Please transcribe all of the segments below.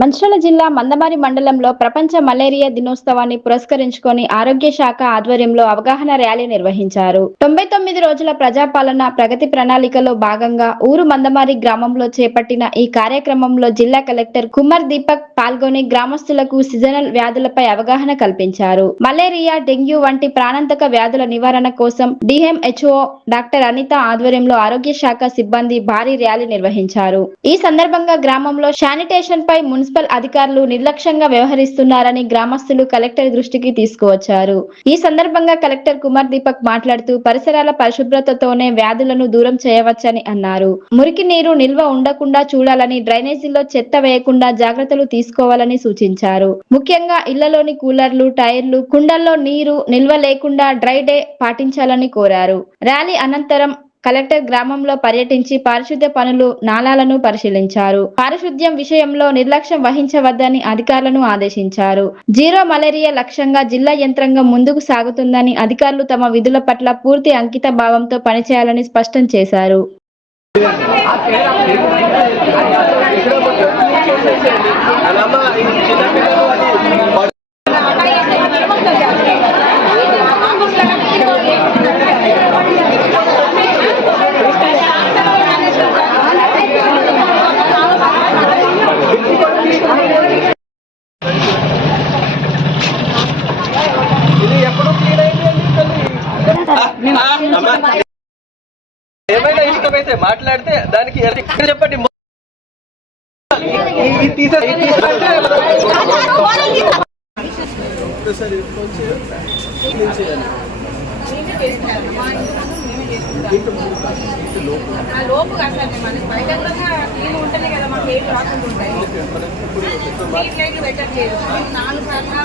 మంచిర్యాల జిల్లా మందమరి మండలంలో ప్రపంచ మలేరియా దినోత్సవాన్ని పురస్కరించుకొని ఆరోగ్య శాఖ ఆధ్వర్యంలో అవగాహన ర్యాలీ నిర్వహించారు. 99 రోజుల ప్రజాపాలన ప్రగతి ప్రణాళికలో భాగంగా ఊరు మందమరి గ్రామంలో చేపట్టిన ఈ కార్యక్రమంలో జిల్లా కలెక్టర్ కుమార్ దీపక్ పాల్గొని గ్రామస్తులకు సీజనల్ వ్యాధులపై అవగాహన కల్పించారు. మలేరియా, డెంగ్యూ వంటి ప్రాణాంతక వ్యాధుల నివారణ కోసం DMHO డాక్టర్ అనిత ఆధ్వర్యంలో ఆరోగ్య శాఖ సిబ్బంది భారీ ర్యాలీ నిర్వహించారు. ఈ సందర్భంగా గ్రామంలో శానిటేషన్ పై మున్సిపల్ అధికారులు నిర్లక్ష్యంగా వ్యవహరిస్తున్నారని గ్రామస్తులు కలెక్టర్ దృష్టికి తీసుకువచ్చారు. ఈ సందర్భంగా కలెక్టర్ కుమార్ దీపక్ మాట్లాడుతూ పరిసరాల పరిశుభ్రతతోనే వ్యాధులను దూరం చేయవచ్చని అన్నారు. మురికి నీరు నిల్వ ఉండకుండా చూడాలని, డ్రైనేజీల్లో చెత్త వేయకుండా జాగ్రత్తలు తీసుకోవాలని సూచించారు. ముఖ్యంగా ఇళ్లలోని కూలర్లు, టైర్లు, కుండల్లో నీరు నిల్వ లేకుండా డ్రై డే పాటించాలని కోరారు. ర్యాలీ అనంతరం కలెక్టర్ గ్రామంలో పర్యటించి పారిశుద్ధ్య పనులు, నాలాలను పరిశీలించారు. పారిశుద్ధ్యం విషయంలో నిర్లక్ష్యం వహించవద్దని అధికారులను ఆదేశించారు. జీరో మలేరియా లక్ష్యంగా జిల్లా యంత్రాంగం ముందుకు సాగుతుందని, అధికారులు తమ విధుల పట్ల పూర్తి అంకిత భావంతో పనిచేయాలని స్పష్టం చేశారు. ఏమైనా ఇష్టమైతే మాట్లాడితే దానికి చెప్పండి. లోపు బయట క్లీన్ ఉంటేనే కదా మాకు ఏం రాకుండా ఉంటాయి. స్ట్రీట్ లైట్లు పెట్టట్లేదు, 4 సార్లు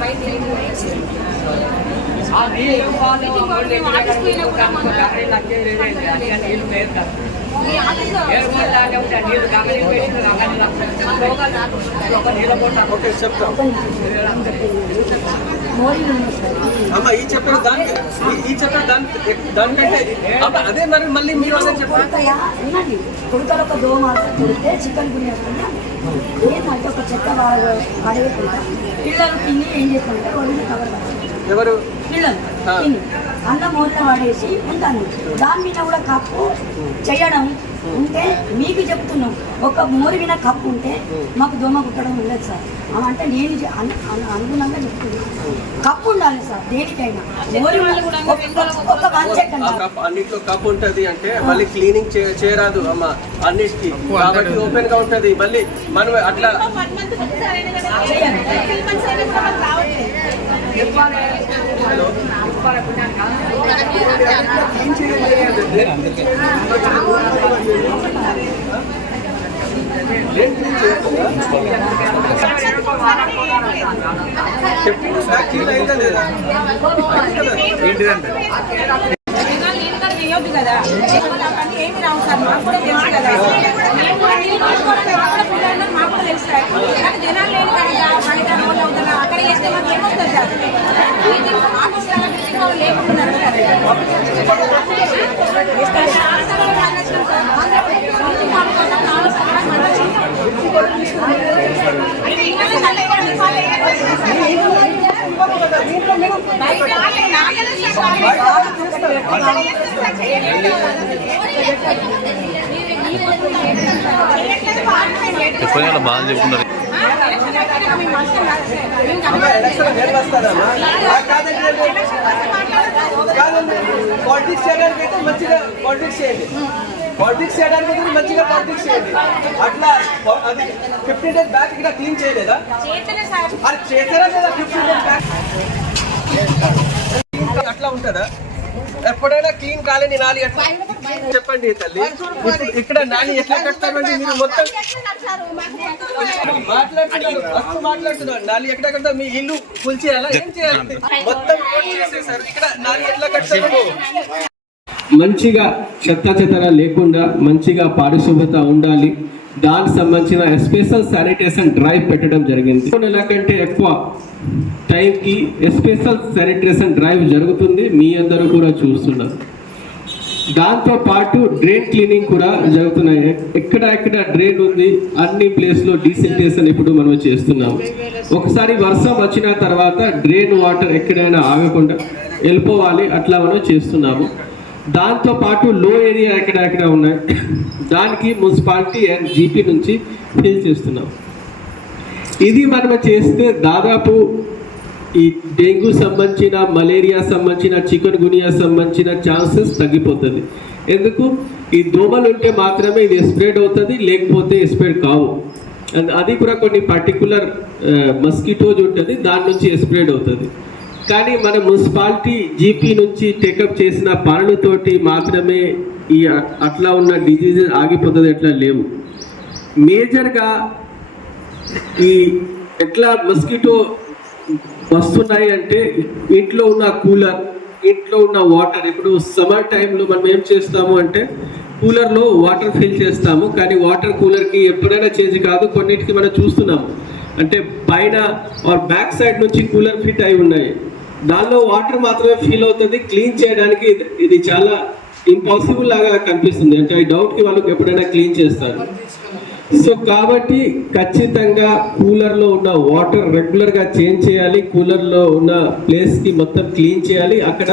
బైక్ లైట్లు అమ్మా ఈ చెప్పారు దానికంటే అదే మరి మళ్ళీ మీరు అదే చెప్పండి. కుడతలు ఒక దోమ కుడితే చికెన్ గురించి ఏంటంటే ఒక చెత్త పడేయకుండా పిల్లలు తిని ఏం చేస్తారంటే ఒడిని కవర్ ఎవరు పిల్లలు తిని అన్నం మూత పడేసి ఉంటాను. దాని మీద కూడా కప్పు చేయడం ఉంటే మీకు చెప్తున్నాం. ఒక మోరిగిన కప్పు ఉంటే మాకు దోమ కుట్టడం ఉండదు సార్. అంటే నేను అనుగుణంగా చెప్తున్నాను. కప్పు ఉండాలి సార్ దేనికైనా. అన్నిట్లో కప్పు ఉంటది అంటే మళ్ళీ క్లీనింగ్ చేయరాదు అమ్మ అన్నిటికి, కాబట్టి ఓపెన్ గా ఉంటది. మళ్ళీ మనం అట్లా చేయొద్దు కదా, ఏమి రావు సార్. మాకు కూడా తెలుసు కదా, మేము కూడా పిల్లలు మాకు కూడా తెలుసు. కానీ జనాలు లేని కదా బయట రోడ్లు అవుతున్నా అక్కడ చేస్తే మాకు ఏమవుతుంది సార్. Office లేకుంటున్నారు sir. ఎప్పుడైనా బాగా చెప్తున్నారు. పాలిటిక్స్ చేయడానికి అయితే మంచిగా పాలిటిక్స్ చేయండి. పాలిటిక్స్ చేయడానికి అయితే మంచిగా పాలిటిక్స్ చేయండి. అట్లా అది 15 days బ్యాక్ ఇక్కడ క్లీన్ చేయలేదా? అది చేసారా లేదా? 15 days బ్యాక్ అట్లా ఉంటుందా? ఎప్పుడైనా క్లీన్ కాలేని నాలి అట్లా చెప్పండి తల్లి. ఇక్కడ నాలి ఎట్లా కట్టారండి మీరు? మొత్తం మాట్లాడుతున్నారు. నాలి ఎక్కడ కడతా? మీ ఇల్లు కూల్చేయాలా? ఏం చేయాలి? మొత్తం చేసేసారు. ఇక్కడ నాలి ఎట్లా కట్టారు? మంచిగా చెత్త లేకుండా మంచిగా పారిశుభ్రత ఉండాలి. దానికి సంబంధించిన స్పెషల్ శానిటేషన్ డ్రైవ్ పెట్టడం జరిగింది. నెల కంటే ఎక్కువ టైంకి స్పెషల్ శానిటేషన్ డ్రైవ్ జరుగుతుంది. మీ అందరూ కూడా చూస్తున్నారు. దాంతో పాటు డ్రైన్ క్లీనింగ్ కూడా జరుగుతున్నాయి. ఎక్కడ డ్రైన్ ఉంది అన్ని ప్లేస్లో డీసెంటేషన్ ఇప్పుడు మనం చేస్తున్నాము. ఒకసారి వర్షం వచ్చిన తర్వాత డ్రైన్ వాటర్ ఎక్కడైనా ఆగకుండా వెళ్ళిపోవాలి, అట్లా మనం చేస్తున్నాము. దాంతో పాటు లో ఏరియా ఎక్కడ ఉన్నాయి దానికి మున్సిపాలిటీ అండ్ జీపీ నుంచి ఫిల్ చేస్తున్నాం. ఇది మనం చేస్తే దాదాపు ఈ డెంగ్యూ సంబంధించిన, మలేరియా సంబంధించిన, చికెన్ గునియా సంబంధించిన ఛాన్సెస్ తగ్గిపోతుంది. ఎందుకు? ఈ దోమలు ఉంటే మాత్రమే ఇది స్ప్రెడ్ అవుతుంది, లేకపోతే స్ప్రెడ్ కావు. అది కూడా కొన్ని పర్టికులర్ మస్కిటోస్ ఉంటుంది, దాని నుంచి స్ప్రెడ్ అవుతుంది. కానీ మన మున్సిపాలిటీ జీపీ నుంచి టేకప్ చేసిన పనులతోటి మాత్రమే ఈ అట్లా ఉన్న డిజీజెస్ ఆగిపోతుంది, ఎట్లా లేవు. మేజర్గా ఈ ఎట్లా మస్కిటో వస్తున్నాయి అంటే ఇంట్లో ఉన్న కూలర్, ఇంట్లో ఉన్న వాటర్. ఇప్పుడు సమ్మర్ టైంలో మనం ఏం చేస్తాము అంటే కూలర్లో వాటర్ ఫిల్ చేస్తాము, కానీ వాటర్ కూలర్కి ఎప్పుడైనా చేంజ్ కాదు. కొన్నిటికి మనం చూస్తున్నాము అంటే పైన ఆర్ బ్యాక్ సైడ్ నుంచి కూలర్ ఫిట్ అయి ఉన్నాయి, దానిలో వాటర్ మాత్రమే ఫీల్ అవుతుంది. క్లీన్ చేయడానికి ఇది చాలా ఇంపాసిబుల్ లాగా కనిపిస్తుంది. అంటే ఈ డౌట్కి వాళ్ళకి ఎప్పుడైనా క్లీన్ చేస్తారు. సో కాబట్టి ఖచ్చితంగా కూలర్లో ఉన్న వాటర్ రెగ్యులర్గా చేంజ్ చేయాలి, కూలర్లో ఉన్న ప్లేస్కి మొత్తం క్లీన్ చేయాలి. అక్కడ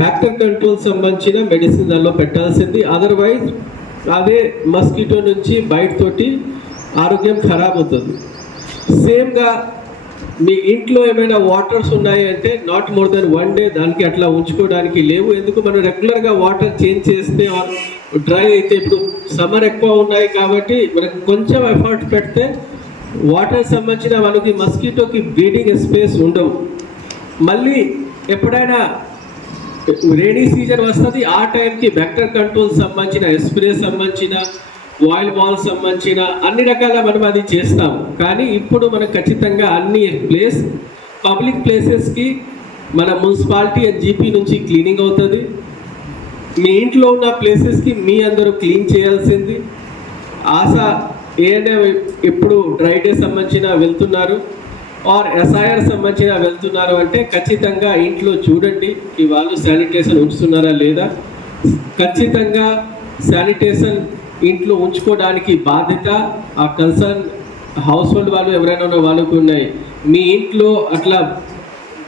బ్యాక్టీరియా కంట్రోల్ సంబంధించిన మెడిసిన్ దానిలో పెట్టాల్సింది. అదర్వైజ్ అదే మస్కిటో నుంచి బయట తోటి ఆరోగ్యం ఖరాబ్ అవుతుంది. సేమ్గా మీ ఇంట్లో ఏమైనా వాటర్స్ ఉన్నాయి అంటే నాట్ మోర్ దెన్ 1 డే దానికి అట్లా ఉంచుకోవడానికి లేవు. ఎందుకు? మనం రెగ్యులర్గా వాటర్ చేంజ్ చేస్తే డ్రై అయితే, ఇప్పుడు సమ్మర్ ఎక్కువ ఉన్నాయి కాబట్టి మనకు కొంచెం ఎఫర్ట్ పెడితే వాటర్ సంబంధించిన మనకి మస్కిటోకి బ్రీడింగ్ స్పేస్ ఉండవు. మళ్ళీ ఎప్పుడైనా రైనీ సీజన్ వస్తుంది, ఆ టైంకి బ్యాక్టీరియా కంట్రోల్ సంబంధించిన స్ప్రే సంబంధించిన వాయిల్ బాల్ సంబంధించిన అన్ని రకాల మనం అది చేస్తాము. కానీ ఇప్పుడు మనకు ఖచ్చితంగా అన్ని పబ్లిక్ ప్లేసెస్కి మన మున్సిపాలిటీ అండ్ జీపీ నుంచి క్లీనింగ్ అవుతుంది. మీ ఇంట్లో ఉన్న ప్లేసెస్కి మీ అందరూ క్లీన్ చేయాల్సింది. ఆశా ఏఎన్ఎం ఇప్పుడు డ్రై డే సంబంధించిన వెళ్తున్నారు ఆర్ ఎస్ఐఆర్ సంబంధించిన వెళ్తున్నారు అంటే ఖచ్చితంగా ఇంట్లో చూడండి ఈ వాళ్ళు శానిటేషన్ ఉంచుతున్నారా లేదా. ఖచ్చితంగా శానిటేషన్ ఇంట్లో ఉంచుకోవడానికి బాధ్యత ఆ కన్సర్న్ హౌస్ హోల్డ్ వాళ్ళు ఎవరైనా ఉన్న వాళ్ళకు ఉన్నాయి. మీ ఇంట్లో అట్లా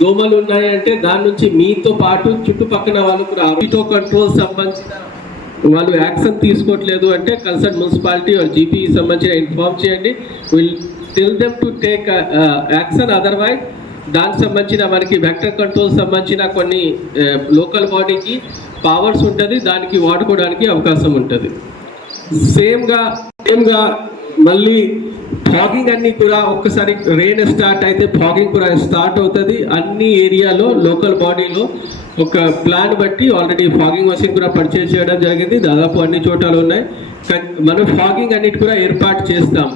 దోమలు ఉన్నాయంటే దాని నుంచి మీతో పాటు చుట్టుపక్కల వాళ్ళు కూడా మస్కిటో కంట్రోల్ సంబంధించిన వాళ్ళు యాక్షన్ తీసుకోవట్లేదు అంటే కన్సర్న్ మున్సిపాలిటీ ఆర్ జీపీ సంబంధించిన ఇన్ఫార్మ్ చేయండి. Will tell them to take action. Otherwise దానికి సంబంధించిన మనకి వెక్టర్ కంట్రోల్ సంబంధించిన కొన్ని లోకల్ బాడీకి పవర్స్ ఉంటుంది, దానికి వాడుకోవడానికి అవకాశం ఉంటుంది. సేమ్గా మళ్ళీ ఫాగింగ్ అన్ని కూడా ఒక్కసారి రెయిన్ స్టార్ట్ అయితే ఫాగింగ్ కూడా స్టార్ట్ అవుతుంది. అన్ని ఏరియాలో లోకల్ బాడీలో ఒక ప్లాన్ బట్టి ఆల్రెడీ ఫాగింగ్ మెషిన్ కూడా పర్చేజ్ చేయడం జరిగింది. దాదాపు అన్ని చోటాలు ఉన్నాయి. మనం ఫాగింగ్ అన్నిటి కూడా ఏర్పాటు చేస్తాం,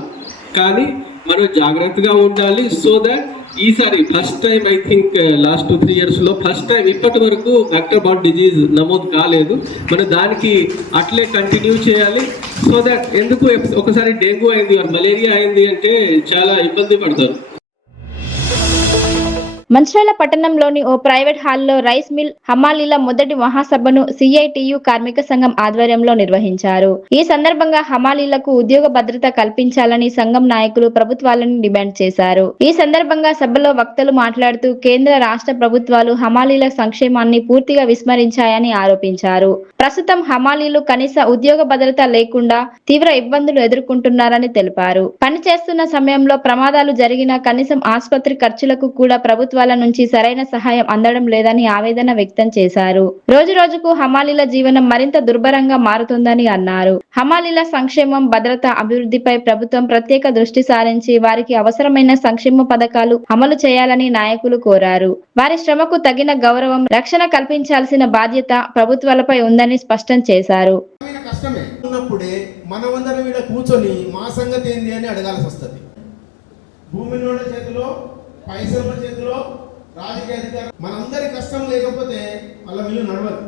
కానీ మనం జాగ్రత్తగా ఉండాలి. సో దట్ ఈసారి first time I think last 2-3 yearsలో ఫస్ట్ టైం ఇప్పటి వరకు వెక్టర్ బార్న్ డిజీజ్ నమోదు కాలేదు. మనం దానికి అట్లే కంటిన్యూ చేయాలి. సో దట్ ఎందుకు ఒకసారి డెంగ్యూ అయింది మలేరియా అయింది అంటే చాలా ఇబ్బంది పడతారు. మంచిర్యాల పట్టణంలోని ఓ ప్రైవేట్ హాల్లో రైస్ మిల్ హమాలీల మొదటి మహాసభను సిఐటియు కార్మిక సంఘం ఆధ్వర్యంలో నిర్వహించారు. ఈ సందర్భంగా హమాలీలకు ఉద్యోగ భద్రత కల్పించాలని సంఘం నాయకులు ప్రభుత్వాలను డిమాండ్ చేశారు. ఈ సందర్భంగా సభలో వక్తలు మాట్లాడుతూ కేంద్ర రాష్ట్ర ప్రభుత్వాలు హమాలీల సంక్షేమాన్ని పూర్తిగా విస్మరించాయని ఆరోపించారు. ప్రస్తుతం హమాలీలు కనీస ఉద్యోగ భద్రత లేకుండా తీవ్ర ఇబ్బందులు ఎదుర్కొంటున్నారని తెలిపారు. పనిచేస్తున్న సమయంలో ప్రమాదాలు జరిగినా కనీసం ఆసుపత్రి ఖర్చులకు కూడా ప్రభుత్వాల నుంచి సరైన సహాయం అందడం లేదని ఆవేదన వ్యక్తం చేశారు. రోజు రోజుకు హమాలీల జీవనం మరింత దుర్భరంగా మారుతుందని అన్నారు. హమాలీల సంక్షేమం, భద్రత, అభివృద్ధిపై ప్రభుత్వం ప్రత్యేక దృష్టి సారించి వారికి అవసరమైన సంక్షేమ పథకాలు అమలు చేయాలని నాయకులు కోరారు. వారి శ్రమకు తగిన గౌరవం, రక్షణ కల్పించాల్సిన బాధ్యత ప్రభుత్వాలపై ఉందని స్పష్టం చేశారు. కష్టమే ఉన్నప్పుడే మనమందరం ఇక్కడ కూర్చొని మా సంగతి ఏంది అని అడగాల్సి వస్తుంది. భూమి చేతిలో, పైసల చేతిలో, రాజకీయ అధికారం, మనందరి కష్టం లేకపోతే వాళ్ళ మిల్లు నడవదు.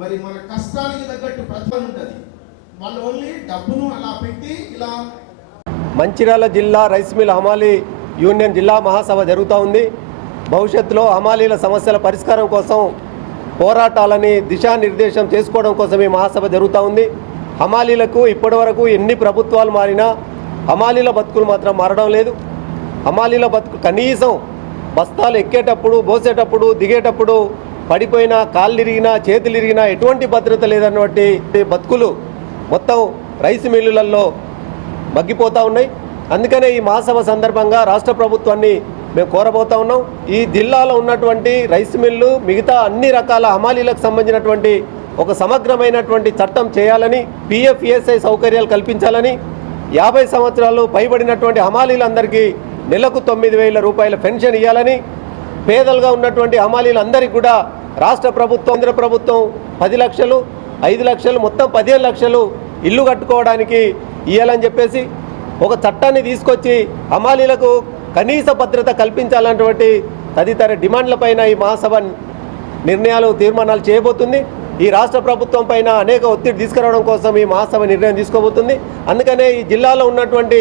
మరి మన కష్టానికి తగ్గట్టు ప్రతిఫలం ఉంటుంది. వాళ్ళు ఓన్లీ డబ్బును అలా పెట్టి ఇలా. మంచిర్యాల జిల్లా రైస్ మిల్ హమాలీ యూనియన్ జిల్లా మహాసభ జరుగుతూ ఉంది. భవిష్యత్తులో హమాలీల సమస్యల పరిష్కారం కోసం పోరాటాలని దిశానిర్దేశం చేసుకోవడం కోసం ఈ మహాసభ జరుగుతూ ఉంది. హమాలీలకు ఇప్పటివరకు ఎన్ని ప్రభుత్వాలు మారినా హమాలీల బతుకులు మాత్రం మారడం లేదు. హమాలీల బతుకు కనీసం బస్తాలు ఎక్కేటప్పుడు, మోసేటప్పుడు, దిగేటప్పుడు పడిపోయినా, కాళ్ళు ఇరిగినా, చేతులు ఇరిగినా ఎటువంటి భద్రత లేదన్నటువంటి బతుకులు మొత్తం రైస్ మిల్లులలో మగ్గిపోతూ ఉన్నాయి. అందుకనే ఈ మహాసభ సందర్భంగా రాష్ట్ర ప్రభుత్వాన్ని మేము కోరబోతా ఉన్నాం. ఈ జిల్లాలో ఉన్నటువంటి రైస్ మిల్లు మిగతా అన్ని రకాల హమాలీలకు సంబంధించినటువంటి ఒక సమగ్రమైనటువంటి చట్టం చేయాలని, పిఎఫ్ఈఎస్ఐ సౌకర్యాలు కల్పించాలని, 50 సంవత్సరాలు పైబడినటువంటి హమాలీలందరికీ నెలకు 9,000 రూపాయల పెన్షన్ ఇవ్వాలని, పేదలుగా ఉన్నటువంటి హమాలీలందరికీ కూడా రాష్ట్ర ప్రభుత్వం, కేంద్ర ప్రభుత్వం 10 లక్షలు, 5 లక్షలు, మొత్తం 15 లక్షలు ఇల్లు కట్టుకోవడానికి ఇవ్వాలని చెప్పేసి ఒక చట్టాన్ని తీసుకొచ్చి హమాలీలకు కనీస భద్రత కల్పించాలన్నటువంటి తదితర డిమాండ్లపైన ఈ మహాసభ నిర్ణయాలు, తీర్మానాలు చేయబోతుంది. ఈ రాష్ట్ర ప్రభుత్వం పైన అనేక ఒత్తిడి తీసుకురావడం కోసం ఈ మహాసభ నిర్ణయం తీసుకోబోతుంది. అందుకనే ఈ జిల్లాలో ఉన్నటువంటి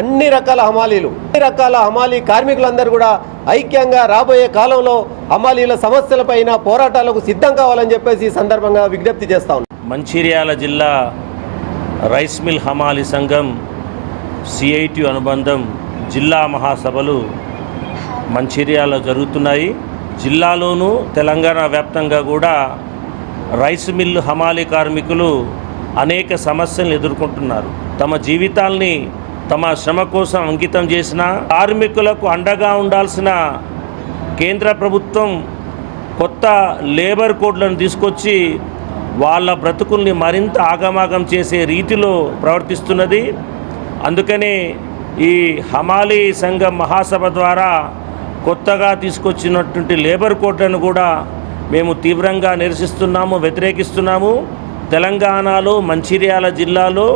అన్ని రకాల హమాలీ కార్మికులందరూ కూడా ఐక్యంగా రాబోయే కాలంలో హమాలీల సమస్యలపైన పోరాటాలకు సిద్ధం కావాలని చెప్పేసి ఈ సందర్భంగా విజ్ఞప్తి చేస్తా ఉన్నాం. మంచిర్యాల జిల్లా రైస్ మిల్ హమాలీ సంఘం సిఐటి అనుబంధం జిల్లా మహాసభలు మంచిర్యాలలో జరుగుతున్నాయి. జిల్లాలోనూ తెలంగాణ వ్యాప్తంగా కూడా రైస్ మిల్ హమాలీ కార్మికులు అనేక సమస్యలను ఎదుర్కొంటున్నారు. తమ జీవితాల్ని తమ శ్రమ కోసం అంకితం చేసిన కార్మికులకు అండగా ఉండాల్సిన కేంద్ర ప్రభుత్వం కొత్త లేబర్ కోడ్లను తీసుకొచ్చి వాళ్ళ బ్రతుకుల్ని మరింత ఆగమాగం చేసే రీతిలో ప్రవర్తిస్తున్నది. అందుకనే ఈ హమాలీ సంఘం మహాసభ ద్వారా కొత్తగా తీసుకొచ్చినటువంటి లేబర్ కోడ్లను కూడా మేము తీవ్రంగా నిరసిస్తున్నాము, వ్యతిరేకిస్తున్నాము. తెలంగాణలో మంచిర్యాల జిల్లాలో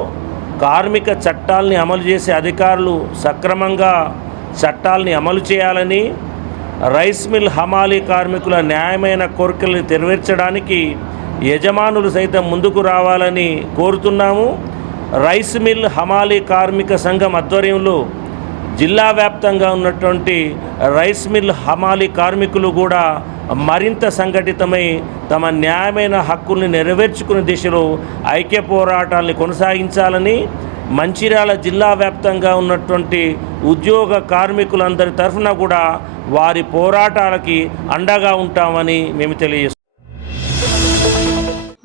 కార్మిక చట్టాలని అమలు చేసే అధికారులు సక్రమంగా చట్టాలని అమలు చేయాలని, రైస్ మిల్ హమాలీ కార్మికుల న్యాయమైన కోరికలను నెరవేర్చడానికి యజమానులు సైతం ముందుకు రావాలని కోరుతున్నాము. రైస్ మిల్ హమాలీ కార్మిక సంఘం ఆధ్వర్యంలో జిల్లా వ్యాప్తంగా ఉన్నటువంటి రైస్ మిల్ హమాలీ కార్మికులు కూడా మరింత సంఘటితమై తమ న్యాయమైన హక్కుల్ని నెరవేర్చుకునే దిశలో ఐక్య పోరాటాన్ని కొనసాగించాలని, మంచిర్యాల జిల్లా వ్యాప్తంగా ఉన్నటువంటి ఉద్యోగ కార్మికులందరి తరఫున కూడా వారి పోరాటాలకి అండగా ఉంటామని మేము తెలియజేస్తున్నాం.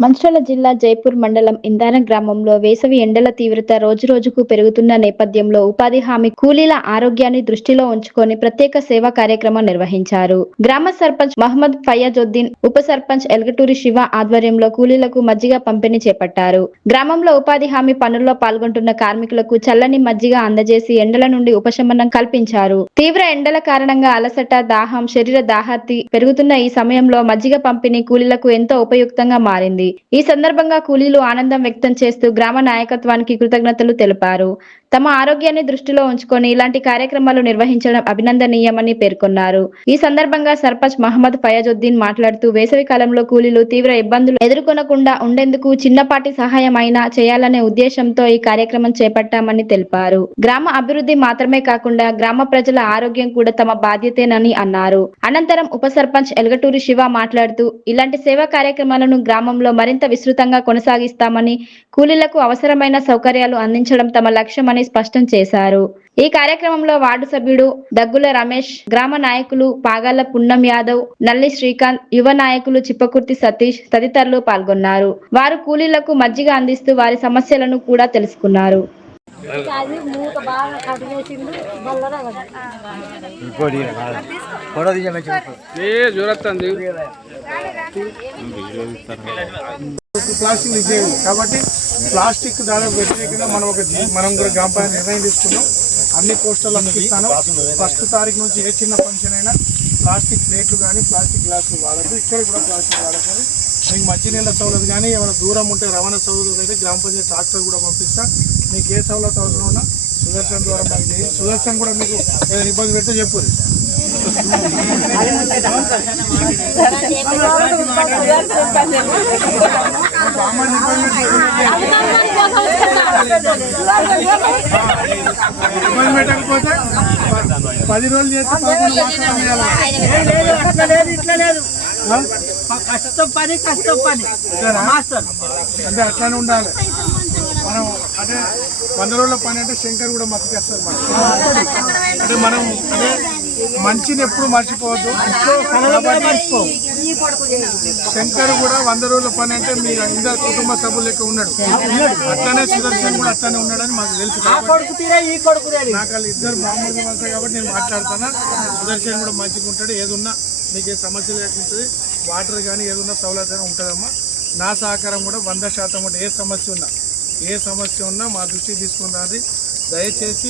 మంచిర్యాల జిల్లా జైపూర్ మండలం ఇందాన గ్రామంలో వేసవి ఎండల తీవ్రత రోజురోజుకు పెరుగుతున్న నేపథ్యంలో ఉపాధి హామీ కూలీల ఆరోగ్యాన్ని దృష్టిలో ఉంచుకొని ప్రత్యేక సేవా కార్యక్రమం నిర్వహించారు. గ్రామ సర్పంచ్ మహమ్మద్ ఫయాజుద్దీన్, ఉప సర్పంచ్ ఎల్గటూరి శివ ఆధ్వర్యంలో కూలీలకు మజ్జిగ పంపిణీ చేపట్టారు. గ్రామంలో ఉపాధి హామీ పనుల్లో పాల్గొంటున్న కార్మికులకు చల్లని మజ్జిగ అందజేసి ఎండల నుండి ఉపశమనం కల్పించారు. తీవ్ర ఎండల కారణంగా అలసట, దాహం, శరీర దాహార్తి పెరుగుతున్న ఈ సమయంలో మజ్జిగ పంపిణీ కూలీలకు ఎంతో ఉపయుక్తంగా మారింది. ఈ సందర్భంగా కూలీలు ఆనందం వ్యక్తం చేస్తూ గ్రామ నాయకత్వానికి కృతజ్ఞతలు తెలిపారు. తమ ఆరోగ్యాన్ని దృష్టిలో ఉంచుకొని ఇలాంటి కార్యక్రమాలు నిర్వహించడం అభినందనీయమని పేర్కొన్నారు. ఈ సందర్భంగా సర్పంచ్ మహమ్మద్ ఫయాజుద్దీన్ మాట్లాడుతూ వేసవి కాలంలో కూలీలు తీవ్ర ఇబ్బందులు ఎదుర్కొనకుండా ఉండేందుకు చిన్నపాటి సహాయం అయినా చేయాలనే ఉద్దేశంతో ఈ కార్యక్రమం చేపట్టామని తెలిపారు. గ్రామ అభివృద్ధి మాత్రమే కాకుండా గ్రామ ప్రజల ఆరోగ్యం కూడా తమ బాధ్యతేనని అన్నారు. అనంతరం ఉప సర్పంచ్ ఎల్గటూరి శివ మాట్లాడుతూ ఇలాంటి సేవా కార్యక్రమాలను గ్రామంలో మరింత విస్తృతంగా కొనసాగిస్తామని, కూలీలకు అవసరమైన సౌకర్యాలు అందించడం తమ లక్ష్యమని స్పష్టం చేశారు. ఈ కార్యక్రమంలో వార్డు సభ్యుడు దగ్గుల రమేష్, గ్రామ నాయకులు పాగాల పున్నం యాదవ్, నల్లి శ్రీకాంత్, యువ నాయకులు చిప్పకుర్తి సతీష్ తదితరులు పాల్గొన్నారు. వారు కూలీలకు మజ్జిగ అందిస్తూ వారి సమస్యలను కూడా తెలుసుకున్నారు. ప్లాస్టిక్ నిషేధం కాబట్టి ప్లాస్టిక్ దాదాపు వ్యతిరేకంగా మనం కూడా గ్రామ పంచాయతీ నిర్ణయం తీసుకున్నాం. అన్ని పోస్టర్లు అందిస్తాను. 1వ తారీఖు నుంచి ఏ చిన్న ఫంక్షన్ అయినా ప్లాస్టిక్ ప్లేట్లు కానీ ప్లాస్టిక్ గ్లాసులు వాడద్దు. ఇక్కడ కూడా ప్లాస్టిక్ వాడతారు. మీకు మంచినీళ్ళ సౌలభ్యం కానీ ఏమైనా దూరం ఉంటే రవాణా సౌలభ్యం అయితే గ్రామ పంచాయతీ ట్రాక్టర్ కూడా పంపిస్తా. మీకు ఏ సౌలభ్యం అవసరం ఉన్నా సుదర్శన్ ద్వారా మాకు చేయి. సుదర్శన్ కూడా మీకు ఏదైనా ఇబ్బంది పెడితే చెప్పు. ఇబ్బంది పెట్టకపోతే 10 రోజులు చేస్తే 11 మాసాలు ఇట్లా లేదు కష్టం పని మాస్టర్ అంటే అట్లానే ఉండాలి మనం. అంటే 100 రోజుల పని అంటే శంకర్ కూడా మతికేస్తారు మనం. అంటే మనం అంటే మంచిని ఎప్పుడు మర్చిపోవద్దు. శంకర్ కూడా 100 రోజుల పని అంటే మీ అందరు కుటుంబ సభ్యులు లెక్క ఉన్నాడు. అట్లానే సుదర్శన్ కూడా అట్లానే ఉన్నాడని మాకు తెలుసు. నాకు వాళ్ళు ఇద్దరు మామూలుగా వస్తాయి కాబట్టి నేను మాట్లాడుతున్నా. సుదర్శన్ కూడా మంచిగా ఉంటాడు. ఏదున్నా మీకు ఏ సమస్య లేకుంటుంది. వాటర్ కానీ ఏదున్నా సౌలభ్యం ఉంటుందమ్మా. నా సహకారం కూడా 100% ఉంటుంది. ఏ సమస్య ఉన్నా మా దృష్టికి తీసుకుని రాదు. దయచేసి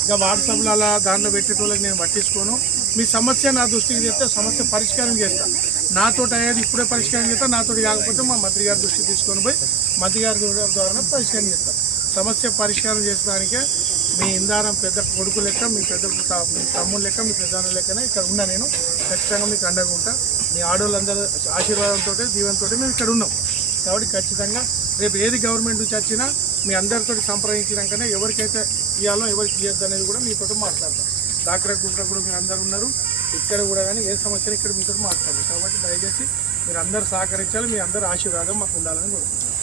ఇంకా వాట్సాప్లో అలా దాంట్లో పెట్టేటోళ్ళకి నేను పట్టించుకోను. మీ సమస్య నా దృష్టికి తెస్తే సమస్య పరిష్కారం చేస్తాను. నాతో అయ్యేది ఇప్పుడే పరిష్కారం చేస్తాను. నాతో కాకపోతే మా మంత్రి గారి దృష్టికి తీసుకొని పోయి మంత్రి గారి ద్వారా పరిష్కారం చేస్తాను. సమస్య పరిష్కారం చేసడానికే మీ ఇందారం పెద్ద కొడుకు లెక్క, మీ తమ్ముడు లెక్క, మీ పెద్దన్న లెక్కనే ఇక్కడ ఉన్నా. నేను ఖచ్చితంగా మీకు అండగా ఉంటా. మీ ఆడవాళ్ళందరూ ఆశీర్వాదంతో దీవెనతో మేము ఇక్కడ ఉన్నాం. కాబట్టి ఖచ్చితంగా రేపు ఏది గవర్నమెంట్ నుంచి వచ్చినా మీ అందరితో సంప్రదించినాకనే ఎవరికైతే ఇవ్వాలో ఎవరికి ఇవ్వద్దు అనేది కూడా మీతో మాట్లాడతాం. డాక్టర్ కూడా మీరు అందరు ఉన్నారు ఇక్కడ కూడా. కానీ ఏ సమస్యలు ఇక్కడ మీతో మాట్లాడతారు. కాబట్టి దయచేసి మీరు అందరూ సహకరించాలి. మీ అందరూ ఆశీర్వాదం మాకు ఉండాలని కోరుకుంటున్నాను.